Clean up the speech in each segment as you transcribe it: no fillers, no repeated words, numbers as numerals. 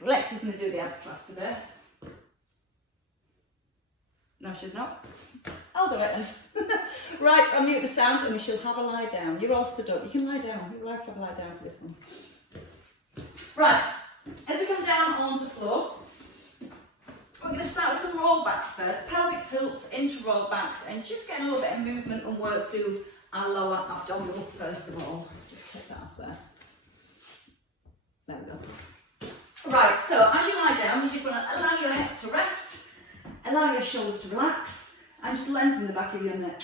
Lex is going to do the abs class today. No, she's not. I'll do it then. Right, I'll mute the sound and we shall have a lie down. You're all stood up. You can lie down. You're allowed to have a lie down for this one. Right, as we come down onto the floor, we're going to start with some rollbacks first. Pelvic tilts into rollbacks and just get a little bit of movement and work through our lower abdominals first of all. Just take that off there. There we go. Right, so as you lie down, you just want to allow your head to rest, allow your shoulders to relax, and just lengthen the back of your neck.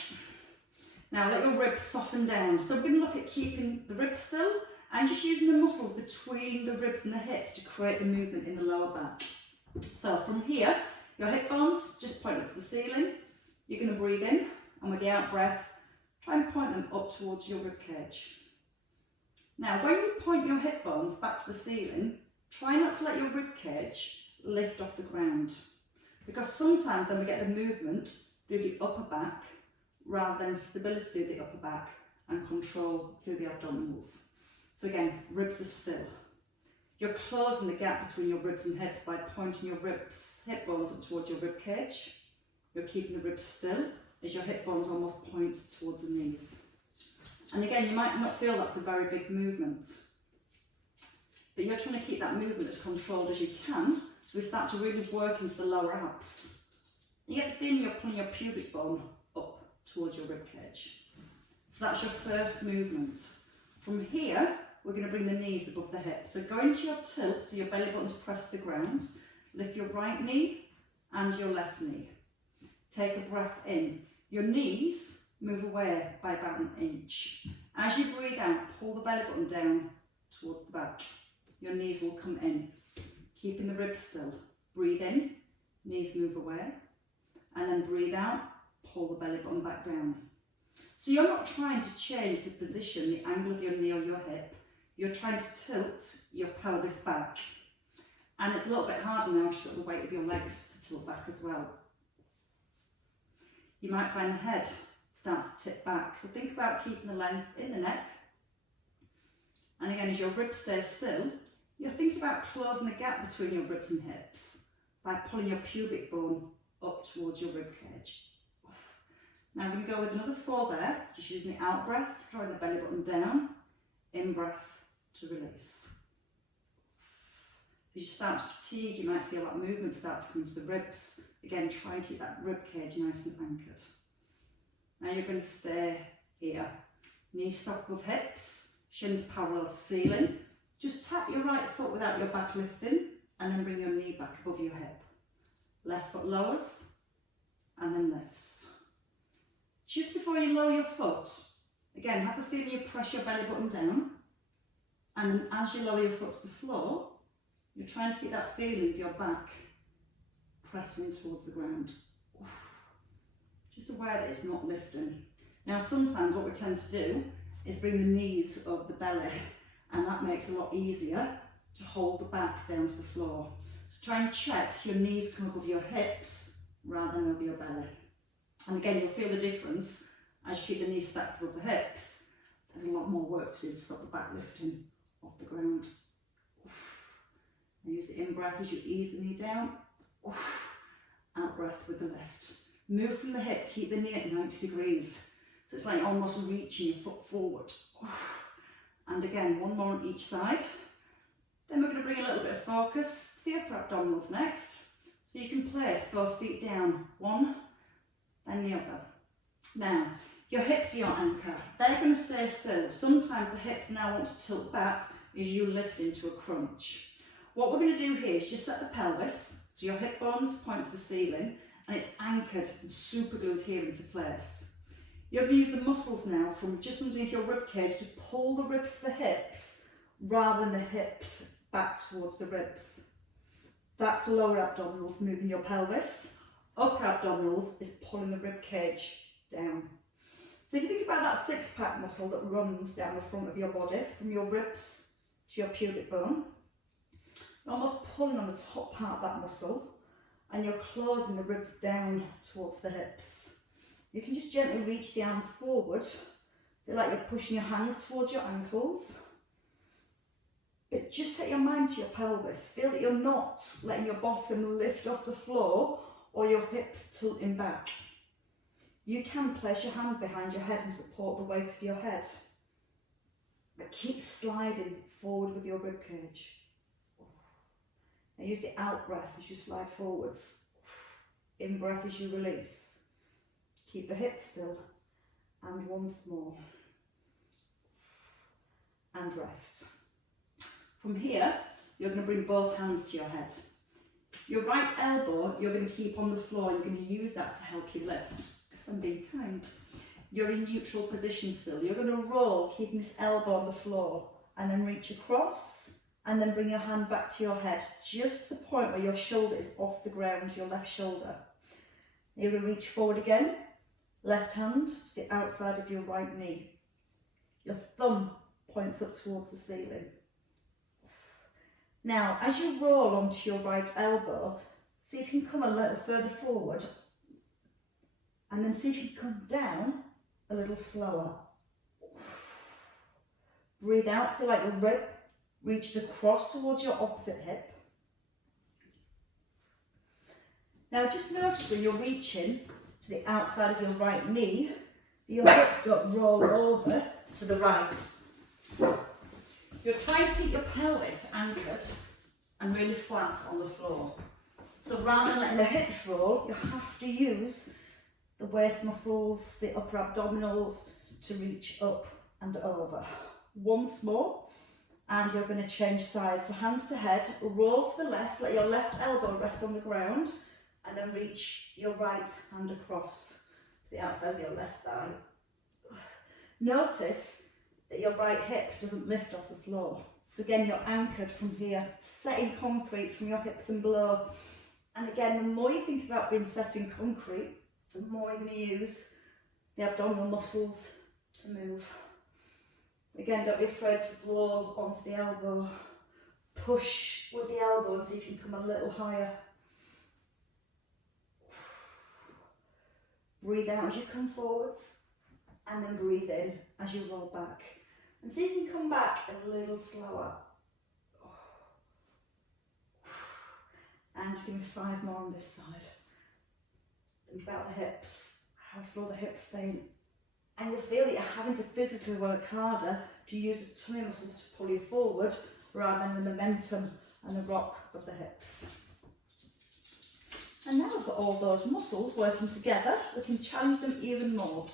Now let your ribs soften down. So we're going to look at keeping the ribs still and just using the muscles between the ribs and the hips to create the movement in the lower back. So from here, your hip bones just point up to the ceiling. You're going to breathe in, and with the out breath, try and point them up towards your rib cage. Now when you point your hip bones back to the ceiling, try not to let your rib cage lift off the ground, because sometimes then we get the movement through the upper back rather than stability through the upper back and control through the abdominals. So again, ribs are still. You're closing the gap between your ribs and hips by pointing your hip bones up towards your rib cage. You're keeping the ribs still as your hip bones almost point towards the knees. And again, you might not feel that's a very big movement, but you're trying to keep that movement as controlled as you can, so we start to really work into the lower abs. You get the feeling you're pulling your pubic bone up towards your rib cage. So that's your first movement. From here, we're going to bring the knees above the hips. So go into your tilt, so your belly button's pressed to the ground. Lift your right knee and your left knee. Take a breath in. Your knees move away by about an inch. As you breathe out, pull the belly button down towards the back. Your knees will come in, keeping the ribs still. Breathe in, knees move away, and then breathe out, pull the belly button back down. So you're not trying to change the position, the angle of your knee or your hip. You're trying to tilt your pelvis back. And it's a little bit harder now because you've got the weight of your legs to tilt back as well. You might find the head starts to tip back. So think about keeping the length in the neck. And again, as your ribs stay still, you're thinking about closing the gap between your ribs and hips by pulling your pubic bone up towards your rib cage. Now I'm going to go with another 4 there, just using the out breath, drawing the belly button down, in breath to release. As you start to fatigue, you might feel that movement start to come to the ribs. Again, try and keep that rib cage nice and anchored. Now you're going to stay here. Knees stuck above hips, shins parallel to ceiling. Just tap your right foot without your back lifting, and then bring your knee back above your hip. Left foot lowers, and then lifts. Just before you lower your foot, again, have the feeling you press your belly button down, and then as you lower your foot to the floor, you're trying to keep that feeling of your back pressing towards the ground. Just aware that it's not lifting. Now sometimes what we tend to do is bring the knees over the belly, and that makes it a lot easier to hold the back down to the floor. So try and check your knees come above your hips rather than over your belly. And again, you'll feel the difference as you keep the knees stacked above the hips. There's a lot more work to do to stop the back lifting off the ground. And use the in breath as you ease the knee down. Out breath with the left. Move from the hip, keep the knee at 90 degrees. So it's like almost reaching your foot forward. And again, one more on each side. Then we're going to bring a little bit of focus to the upper abdominals next. So you can place both feet down, one, then the other. Now, your hips are your anchor. They're going to stay still. Sometimes the hips now want to tilt back as you lift into a crunch. What we're going to do here is just set the pelvis, so your hip bones point to the ceiling, and it's anchored and super glued here into place. You're going to use the muscles now from just underneath your rib cage to pull the ribs to the hips rather than the hips back towards the ribs. That's lower abdominals moving your pelvis. Upper abdominals is pulling the rib cage down. So if you think about that six-pack muscle that runs down the front of your body, from your ribs to your pubic bone, you're almost pulling on the top part of that muscle, and you're closing the ribs down towards the hips. You can just gently reach the arms forward. Feel like you're pushing your hands towards your ankles. But just take your mind to your pelvis. Feel that you're not letting your bottom lift off the floor or your hips tilting back. You can place your hand behind your head and support the weight of your head. But keep sliding forward with your ribcage. Now use the out breath as you slide forwards. In breath as you release. Keep the hips still. And once more. And rest. From here, you're going to bring both hands to your head. Your right elbow, you're going to keep on the floor. You're going to use that to help you lift. Because I'm being kind. You're in neutral position still. You're going to roll, keeping this elbow on the floor. And then reach across. And then bring your hand back to your head. Just to the point where your shoulder is off the ground, your left shoulder. You're going to reach forward again. Left hand to the outside of your right knee. Your thumb points up towards the ceiling. Now, as you roll onto your right elbow, see if you can come a little further forward. And then see if you can come down a little slower. Breathe out, feel like your rib reaches across towards your opposite hip. Now just notice when you're reaching to the outside of your right knee, your hips don't roll over to the right. You're trying to keep your pelvis anchored and really flat on the floor. So rather than letting the hips roll, you have to use the waist muscles, the upper abdominals to reach up and over. Once more, and you're going to change sides. So hands to head, roll to the left, let your left elbow rest on the ground, and then reach your right hand across the outside of your left thigh. Notice that your right hip doesn't lift off the floor. So again, you're anchored from here, set in concrete from your hips and below. And again, the more you think about being set in concrete, the more you're going to use the abdominal muscles to move. Again, don't be afraid to roll onto the elbow. Push with the elbow and see if you can come a little higher. Breathe out as you come forwards, and then breathe in as you roll back. And see if you can come back a little slower. And give me 5 more on this side. Think about the hips, how slow the hips stay. And you'll feel that you're having to physically work harder to use the tummy muscles to pull you forward rather than the momentum and the rock of the hips. And now we've got all those muscles working together, we can challenge them even more.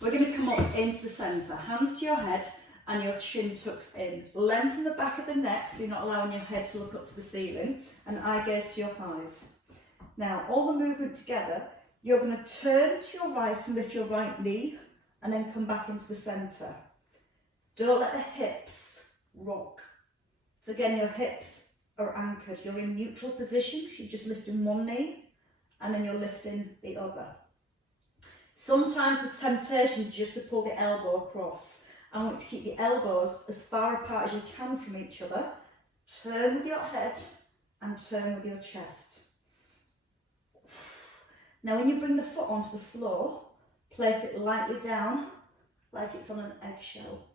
We're going to come up into the centre, hands to your head and your chin tucks in. Lengthen the back of the neck so you're not allowing your head to look up to the ceiling, and eye gaze to your thighs. Now all the movement together, you're going to turn to your right and lift your right knee and then come back into the centre. Don't let the hips rock. So again, your hips are anchored. You're in neutral position, so you're just lifting one knee and then you're lifting the other. Sometimes the temptation is just to pull the elbow across. I want you to keep the elbows as far apart as you can from each other. Turn with your head and turn with your chest. Now when you bring the foot onto the floor, place it lightly down like it's on an eggshell.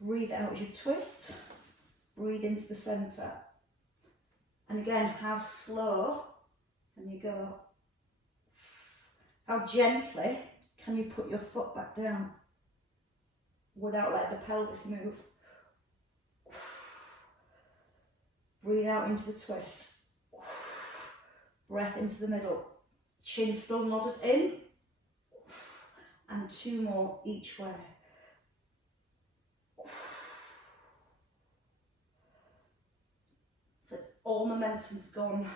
Breathe out as you twist. Breathe into the centre. And again, how slow can you go? How gently can you put your foot back down without letting the pelvis move? Breathe out into the twist. Breath into the middle. Chin still nodded in. And 2 more each way. So it's all momentum's gone.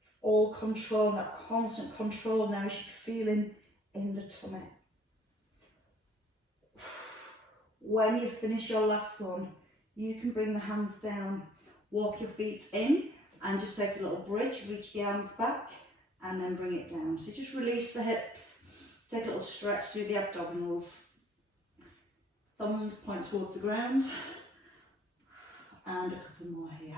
It's all control, that constant control now you should be feeling in the tummy. When you finish your last one, you can bring the hands down, walk your feet in and just take a little bridge, reach the arms back and then bring it down. So just release the hips, take a little stretch through the abdominals. Thumbs point towards the ground and a couple more here.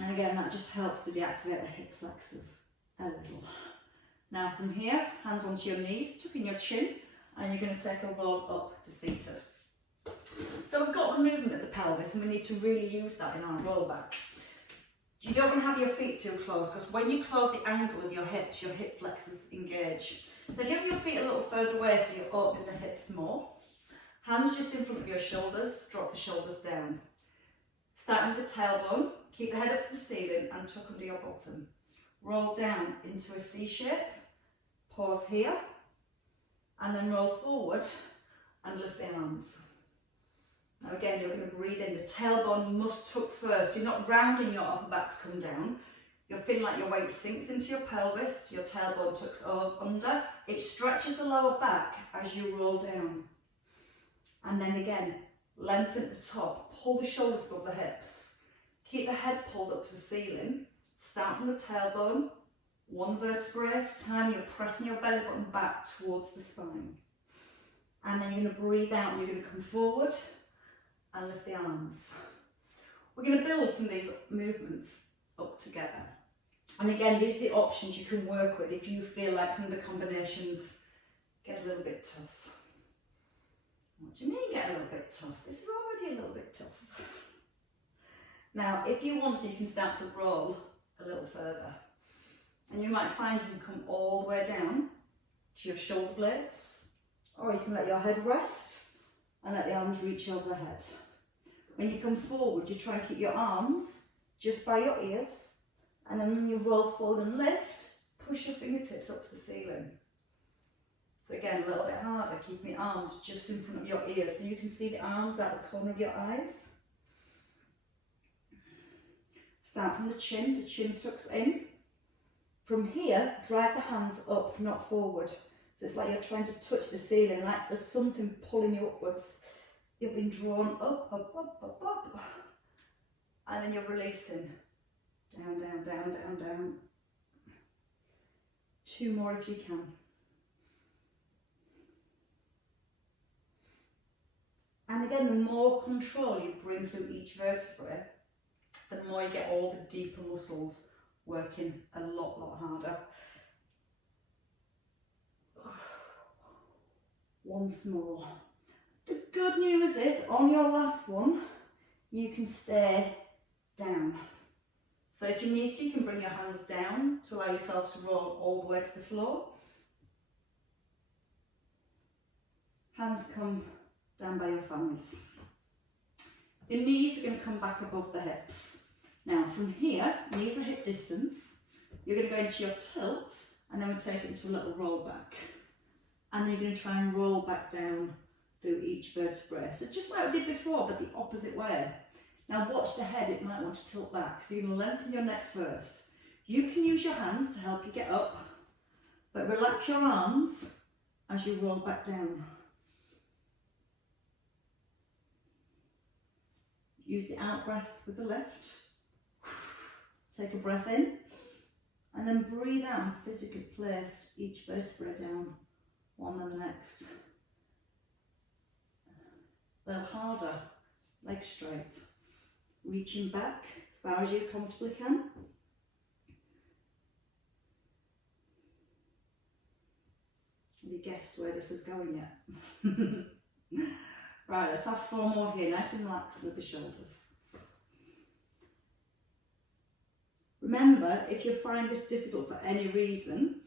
And again, that just helps to deactivate the hip flexors a little. Now from here, hands onto your knees, tucking your chin, and you're going to take a roll up to seated. So we've got the movement of the pelvis and we need to really use that in our roll back. You don't want to have your feet too close because when you close the angle of your hips, your hip flexors engage. So if you have your feet a little further away so you're opening the hips more, hands just in front of your shoulders, drop the shoulders down. Starting with the tailbone, keep the head up to the ceiling and tuck under your bottom. Roll down into a C shape, pause here, and then roll forward and lift the arms. Now again, you're going to breathe in. The tailbone must tuck first. You're not rounding your upper back to come down. You'll feel like your weight sinks into your pelvis, your tailbone tucks under. It stretches the lower back as you roll down. And then again, lengthen at the top, pull the shoulders above the hips. Keep the head pulled up to the ceiling. Start from the tailbone, one vertebrae at a time. You're pressing your belly button back towards the spine. And then you're going to breathe out and you're going to come forward and lift the arms. We're going to build some of these movements up together. And again, these are the options you can work with if you feel like some of the combinations get a little bit tough. What do you mean get a little bit tough? This is already a little bit tough. Now, if you want to, you can start to roll a little further. And you might find you can come all the way down to your shoulder blades, or you can let your head rest and let the arms reach over the head. When you come forward, you try and keep your arms just by your ears, and then when you roll forward and lift, push your fingertips up to the ceiling. So again, a little bit harder, keeping the arms just in front of your ears so you can see the arms out the corner of your eyes. Start from the chin tucks in. From here, drive the hands up, not forward. So it's like you're trying to touch the ceiling, like there's something pulling you upwards. You've been drawn up, up, up, up, up. And then you're releasing. Down, down, down, down, down. 2 more if you can. And again, the more control you bring through each vertebrae, the more you get all the deeper muscles working a lot harder. Once more. The good news is, on your last one, you can stay down. So if you need to, you can bring your hands down to allow yourself to roll all the way to the floor. Hands come down by your thighs. Your knees are going to come back above the hips. Now from here, knees are hip distance. You're going to go into your tilt and then we'll take it into a little roll back. And then you're going to try and roll back down through each vertebrae. So just like we did before, but the opposite way. Now watch the head, it might want to tilt back. So you're going to lengthen your neck first. You can use your hands to help you get up, but relax your arms as you roll back down. Use the out breath with the lift. Take a breath in, and then breathe out and physically place each vertebrae down, one than the next. A little harder, legs straight. Reaching back as far as you comfortably can. Have you guessed where this is going yet? Right, let's have 4 more here, nice and relaxed with the shoulders. Remember, if you find this difficult for any reason,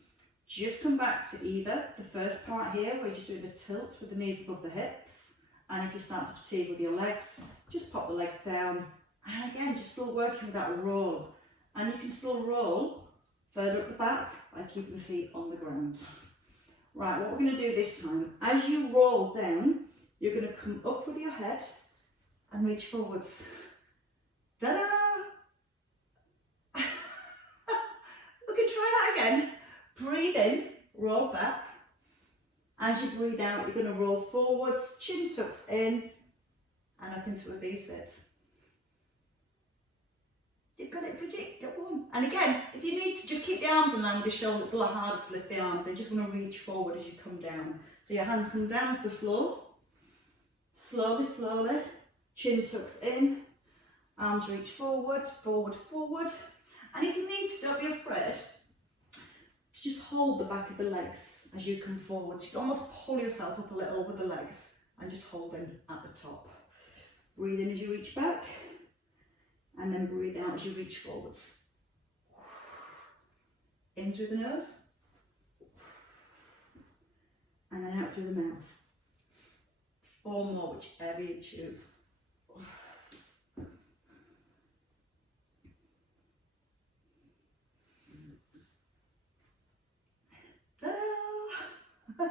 just come back to either the first part here, where you just do the tilt with the knees above the hips, and if you start to fatigue with your legs, just pop the legs down, and again, just still working with that roll. And you can still roll further up the back by keeping the feet on the ground. Right, what we're going to do this time, as you roll down, you're going to come up with your head and reach forwards. Ta-da! We can try that again. Breathe in, roll back. As you breathe out, you're going to roll forwards, chin tucks in, and up into a V-sit. You've got it, Bridget, go on. And again, if you need to, just keep the arms in line with the shoulders. It's a lot harder to lift the arms. They just want to reach forward as you come down. So your hands come down to the floor. Slowly, slowly. Chin tucks in. Arms reach forward, forward, forward. And if you need to, don't be afraid. Just hold the back of the legs as you come forward. So you can almost pull yourself up a little with the legs and just holding at the top. Breathe in as you reach back, and then breathe out as you reach forwards. In through the nose, and then out through the mouth. 4 more, whichever you choose. Ta-da!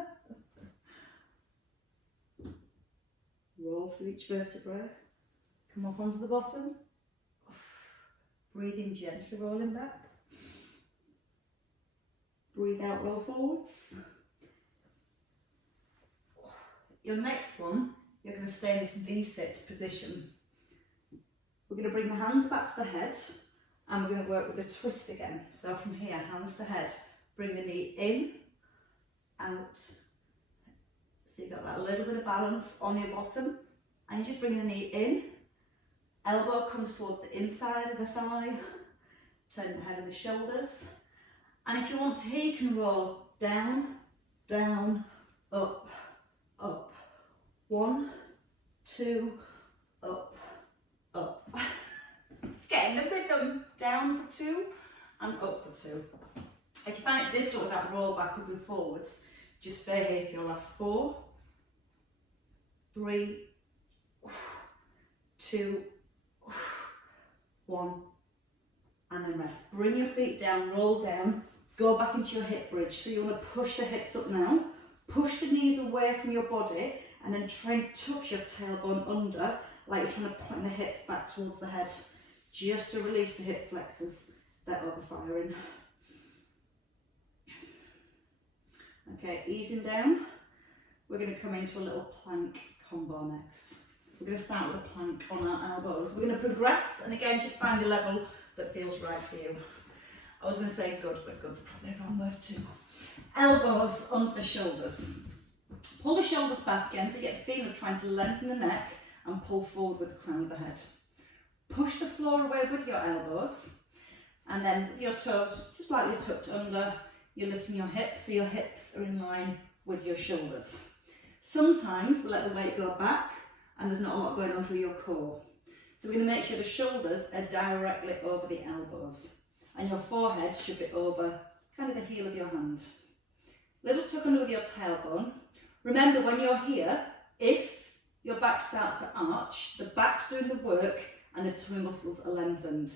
Roll through each vertebra. Come up onto the bottom. Breathe in gently, rolling back. Breathe out, roll forwards. Your next one, you're going to stay in this V-sit position. We're going to bring the hands back to the head, and we're going to work with a twist again. So from here, hands to head, bring the knee in, out. So you've got that little bit of balance on your bottom, and you just bring the knee in, elbow comes towards the inside of the thigh, turn the head and the shoulders. And if you want to here, you can roll down, down, up, up. 1, 2, up, up. It's getting the rhythm. Down for 2 and up for 2. If you find it difficult with that roll backwards and forwards, just stay here for your last 4, 3, 2, 1, and then rest. Bring your feet down, roll down, go back into your hip bridge. So you want to push the hips up now, push the knees away from your body, and then try and tuck your tailbone under, like you're trying to point the hips back towards the head, just to release the hip flexors that are overfiring. Okay, easing down, we're going to come into a little plank combo next. We're going to start with a plank on our elbows. We're going to progress, and again, just find the level that feels right for you. I was going to say good, but good's probably the wrong word too. Elbows under the shoulders. Pull the shoulders back again so you get the feeling of trying to lengthen the neck and pull forward with the crown of the head. Push the floor away with your elbows, and then with your toes just lightly tucked under, you're lifting your hips so your hips are in line with your shoulders. Sometimes we let the weight go back and there's not a lot going on through your core. So we're going to make sure the shoulders are directly over the elbows, and your forehead should be over kind of the heel of your hand. Little tuck under with your tailbone. Remember, when you're here, if your back starts to arch, the back's doing the work and the tummy muscles are lengthened.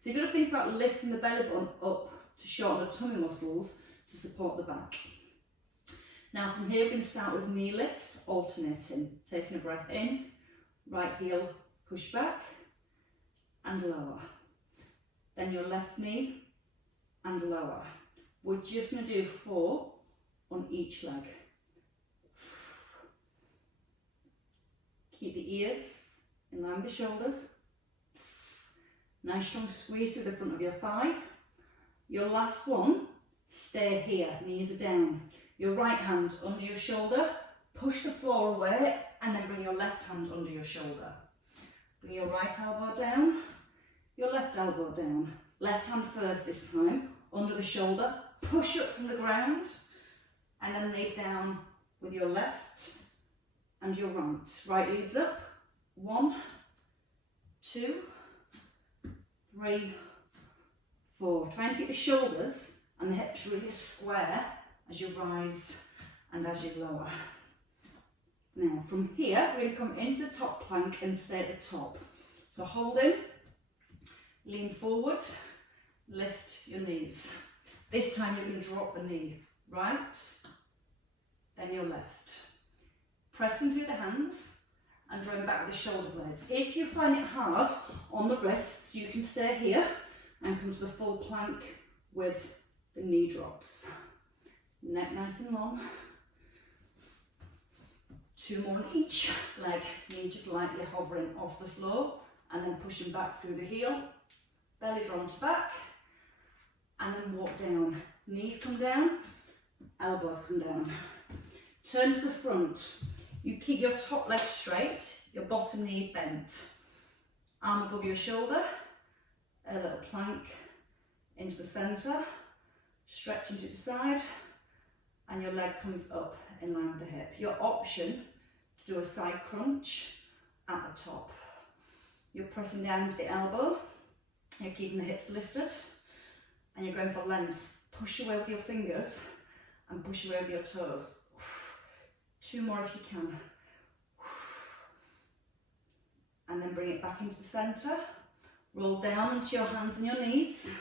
So you've got to think about lifting the belly button up to shorten the tummy muscles to support the back. Now from here, we're going to start with knee lifts, alternating. Taking a breath in, right heel, push back and lower. Then your left knee and lower. We're just going to do 4 on each leg. Keep the ears in line with the shoulders. Nice strong squeeze through the front of your thigh. Your last one, stay here, knees are down. Your right hand under your shoulder, push the floor away, and then bring your left hand under your shoulder. Bring your right elbow down, your left elbow down. Left hand first this time, under the shoulder, push up from the ground, and then lay down with your left and your right. Right leads up. 1, 2, 3, 4. Try and keep the shoulders and the hips really square as you rise and as you lower. Now from here, we're going to come into the top plank and stay at the top. So holding, lean forward, lift your knees. This time you're going to drop the knee, right, then your left. Pressing through the hands and drawing back with the shoulder blades. If you find it hard on the wrists, you can stay here and come to the full plank with the knee drops. Neck nice and long. 2 more on each leg. Knee just lightly hovering off the floor and then pushing back through the heel. Belly drawn to back and then walk down. Knees come down, elbows come down. Turn to the front. You keep your top leg straight, your bottom knee bent. Arm above your shoulder, a little plank into the centre, stretching to the side, and your leg comes up in line with the hip. Your option to do a side crunch at the top. You're pressing down into the elbow, you're keeping the hips lifted, and you're going for length. Push away with your fingers and push away with your toes. 2 more if you can. And then bring it back into the centre. Roll down onto your hands and your knees,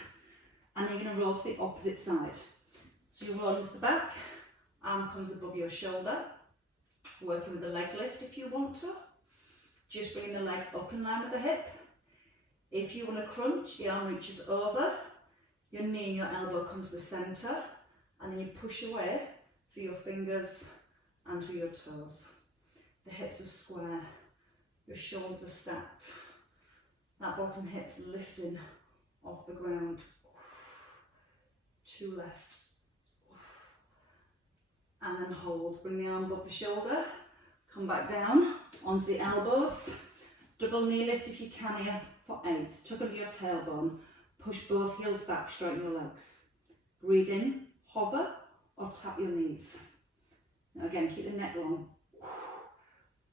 and then you're going to roll to the opposite side. So you roll into the back, arm comes above your shoulder, working with the leg lift if you want to. Just bring the leg up in line with the hip. If you want to crunch, the arm reaches over, your knee and your elbow come to the centre, and then you push away through your fingers and through your toes. The hips are square, your shoulders are stacked. That bottom hip's lifting off the ground. 2 left. And then hold. Bring the arm above the shoulder. Come back down onto the elbows. Double knee lift if you can here for 8. Tuck under your tailbone. Push both heels back, straighten your legs. Breathe in, hover, or tap your knees. Now again, keep the neck long.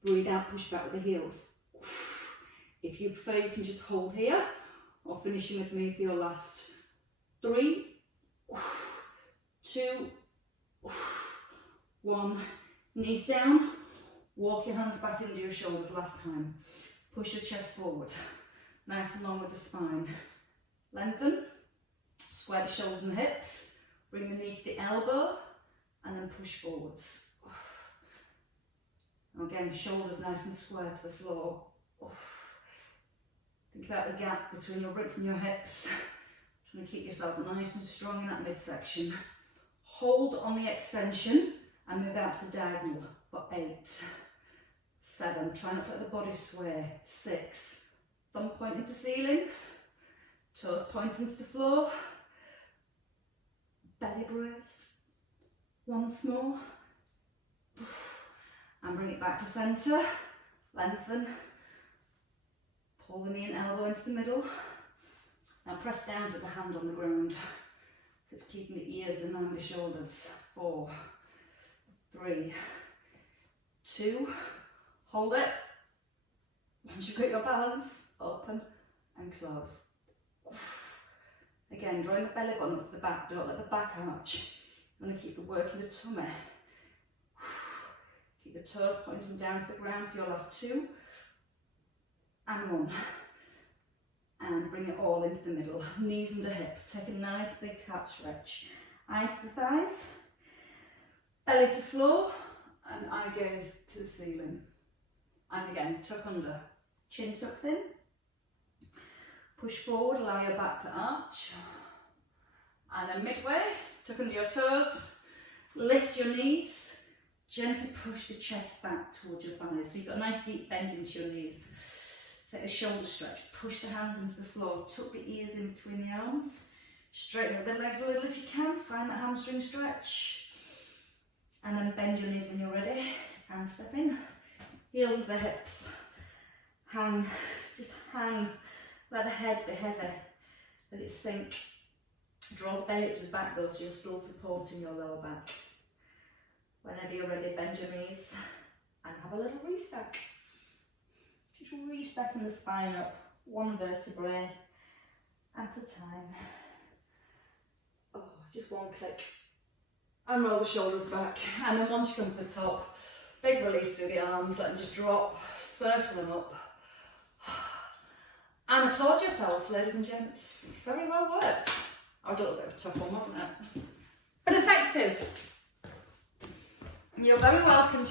Breathe out, push back with the heels. If you prefer, you can just hold here, or finishing with me for your last 3, 2, 1. Knees down, walk your hands back into your shoulders last time. Push your chest forward, nice and long with the spine. Lengthen, square the shoulders and the hips, bring the knee to the elbow, and then push forwards. Again, shoulders nice and square to the floor. Think about the gap between your ribs and your hips. Trying to keep yourself nice and strong in that midsection. Hold on the extension and move out to the diagonal for 8, 7. Try not to let the body sway. 6. Thumb pointing to ceiling. Toes pointing to the floor. Belly braced. Once more. And bring it back to centre. Lengthen. Pull the knee and elbow into the middle. Now press down with the hand on the ground. So it's keeping the ears in line with the shoulders. 4, 3, 2. Hold it. Once you've got your balance, open and close. Again, drawing the belly button up to the back. Don't let the back arch. You want to keep the work in the tummy. Keep the toes pointing down to the ground for your last 2 and 1. And bring it all into the middle. Knees under hips. Take a nice big cat stretch. Eyes to the thighs. Belly to floor. And eye gaze to the ceiling. And again, tuck under. Chin tucks in. Push forward, allow your back to arch. And then midway, tuck under your toes. Lift your knees. Gently push the chest back towards your thighs. So you've got a nice deep bend into your knees. Take a shoulder stretch. Push the hands into the floor. Tuck the ears in between the arms. Straighten up the legs a little if you can. Find that hamstring stretch. And then bend your knees when you're ready. And step in. Heels with the hips. Hang. Just hang. Let the head be heavy. Let it sink. Draw the belly up to the back though, so you're still supporting your lower back. Whenever you're ready, bend your knees and have a little restack. Just restacking the spine up, 1 vertebrae at a time. Oh, just 1 click. And roll the shoulders back. And then once you come to the top, big release through the arms, let them just drop, circle them up. And applaud yourselves, ladies and gents. Very well worked. That was a little bit of a tough one, wasn't it? But effective. You're very welcome.